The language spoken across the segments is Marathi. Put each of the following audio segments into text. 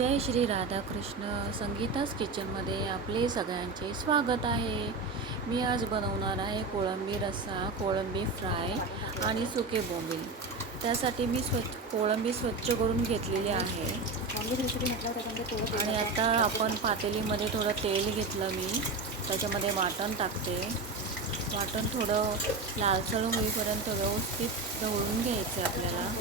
जय श्री राधाकृष्ण. संगीताच किचनमध्ये आपले सगळ्यांचे स्वागत आहे. मी आज बनवणार आहे कोळंबी रस्सा, कोळंबी फ्राय आणि सुके बोंबील. त्यासाठी मी कोळंबी स्वच्छ करून घेतलेली आहे. आणि आता आपण पातेलीमध्ये थोडं तेल घेतलं मी. त्याच्यामध्ये वाटण टाकते. वाटण थोडं लालसर होईपर्यंत व्यवस्थित ढवळून घ्यायचं आपल्याला.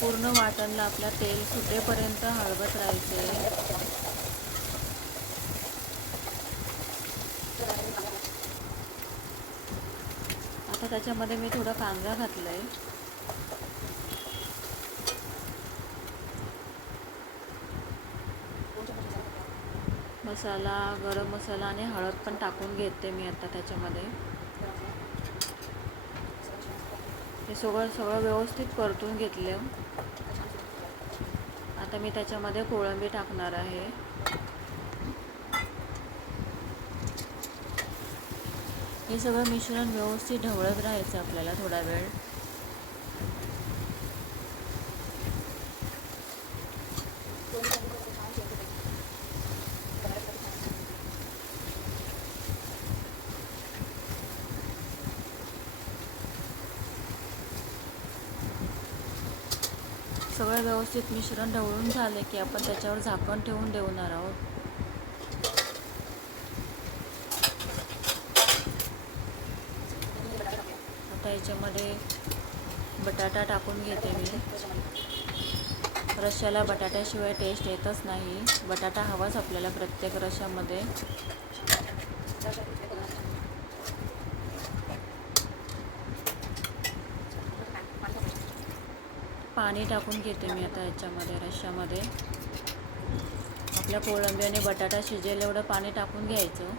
पूर्ण वाटणला आपल्या तेल सुटेपर्यंत हलवत राहायचे. आता त्याच्यामध्ये मी थोडा कांदा घातलाय. मसाला, गरम मसाला आणि हळद पण टाकून घेते मी आता त्याच्यामध्ये. हे सगळं व्यवस्थित परतून घेतलं. आता मी त्याच्यामध्ये कोळंबी टाकणार आहे. हे सगळं मिश्रण व्यवस्थित ढवळत राहायचं आपल्याला थोडा वेळ. सगळं व्यवस्थित मिश्रण ढवळून झाले की आपण त्याच्यावर झाकण ठेवून देणार आहोत. आता याच्यामध्ये बटाटा टाकून घेते मी. रश्श्याला बटाट्याशिवाय टेस्ट येतच नाही. बटाटा हवाच आपल्याला प्रत्येक रश्श्यामध्ये. पाणी टाकून घेते मी आता याच्यामध्ये रश्श्यामध्ये. आपल्या कोळंबी आणि बटाटा शिजेल एवढं पाणी टाकून घ्यायचं.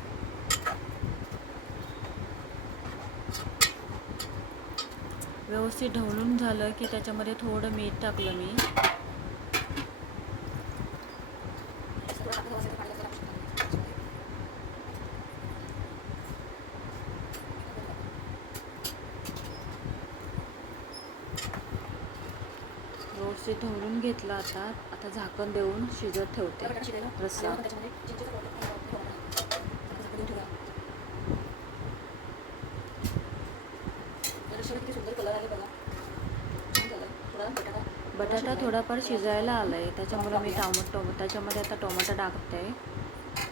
व्यवस्थित ढवळून झालं की त्याच्यामध्ये थोडं मीठ टाकलं मी. व्यवस्थित ढवळून घेतलं. आता झाकण देऊन शिजत ठेवते रस्सा. बटाटा थोडाफार शिजायला आलाय, त्याच्यामुळे मी त्याच्यामध्ये आता टोमॅटो टाकते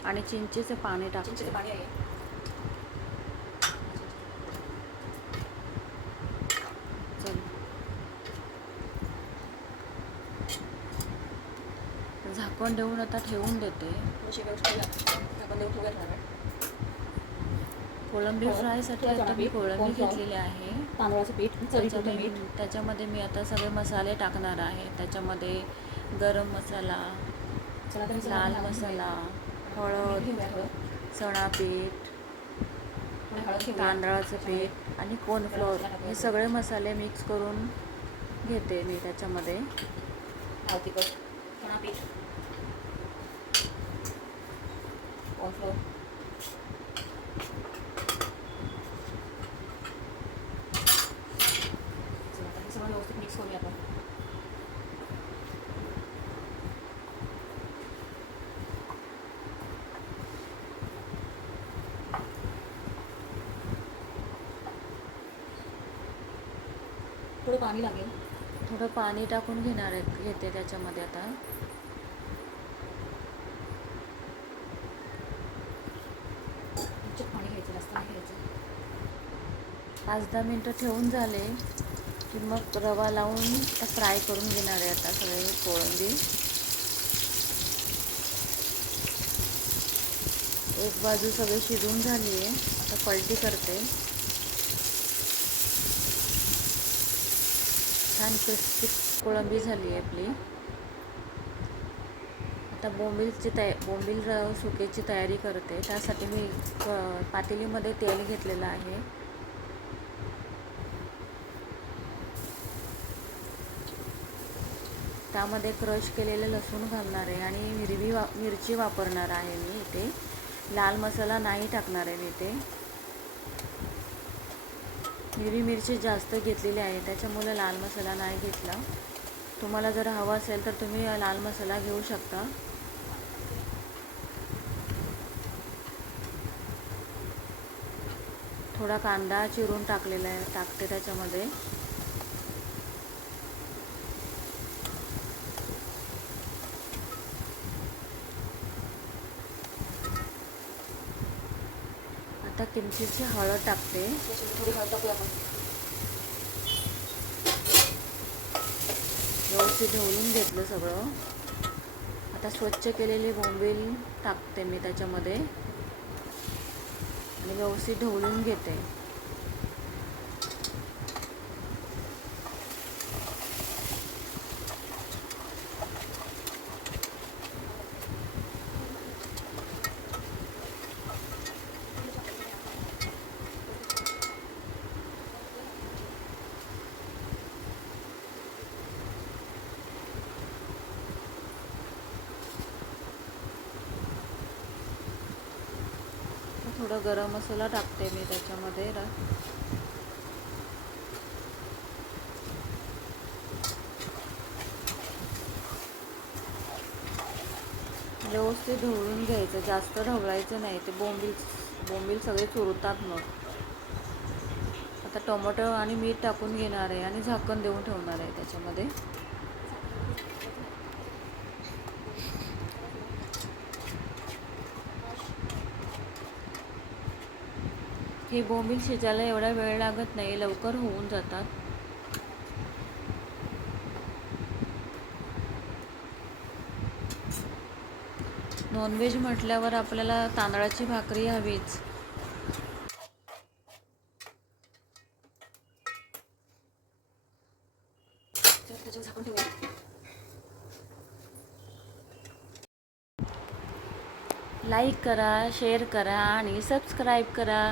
आणि चिंचेचे पाणी टाकते. झाकण देऊन आता ठेवून देते. कोळंबी फ्रायसाठी आता मी कोळंबी घेतलेली आहे. तांदळाचं पीठ, चवीपुरतं मीठ. त्याच्यामध्ये मी आता सगळे मसाले टाकणार आहे. त्याच्यामध्ये गरम मसाला, लाल मसाला, हळद, चणापीठ, तांदळाचं पीठ आणि कॉर्नफ्लोअर हे सगळे मसाले मिक्स करून घेते मी त्याच्यामध्ये. तिखट, चणापीठ, कॉर्नफ्लोअर. सगळं व्यवस्थित मिक्स करूया आपण. थोडं पाणी लागेल. थोडं पाणी टाकून घेते त्याच्यामध्ये आता. पाणी घ्यायचं, जास्त नाही घ्यायचं. 5-10 मिनटं ठेवून झाले की मग रवा लावून फ्राय करून घेणार आहे आता सगळे कोळंबी. एक बाजू सगळी शिजून झाली आहे. आता पलटी करते. छान क्रिस्पी कोळंबी झाली आहे आपली. आता बोंबील सुकेची तयारी करते. त्यासाठी मी पातेलीमध्ये तेल घेतलेलं आहे. त्यामध्ये क्रश केलेलं लसूण घालणार आहे आणि हिरवी मिरची वापरणार आहे मी इथे. लाल मसाला नाही टाकणार आहे मी इथे. हिरवी मिरची जास्त घेतलेली आहे, त्याच्यामुळे लाल मसाला नाही घेतला. तुम्हाला जर हवा असेल तर तुम्ही लाल मसाला घेऊ शकता. थोडा कांदा चिरून टाकलेला आहे, टाकते त्याच्यामध्ये. आता किंचितशी हळद टाकते. थोडी हळद टाकूया आपण. व्यवस्थित ढवळून घेतलं सगळं. आता स्वच्छ केलेली बोंबील टाकते मी त्याच्यामध्ये आणि व्यवस्थित ढवळून घेते. थोडं गरम मसाला टाकते मी त्याच्यामध्ये. व्यवस्थित ढवळून घ्यायचं, जास्त ढवळायचं नाही, ते बोंबील सगळे चुरतात मग. आता टोमॅटो आणि मीठ टाकून घेणार आहे आणि झाकण देऊन ठेवणार आहे त्याच्यामध्ये. हे बोंबील शिजायला एवढा वेळ लागत नाही, लवकर होऊन जातात. नॉनव्हेज म्हटल्यावर आपल्याला तांदळाची भाकरी हवीच. त्याच्यावर झाकून ठेवूया. लाईक करा, शेअर करा आणि सबस्क्राईब करा.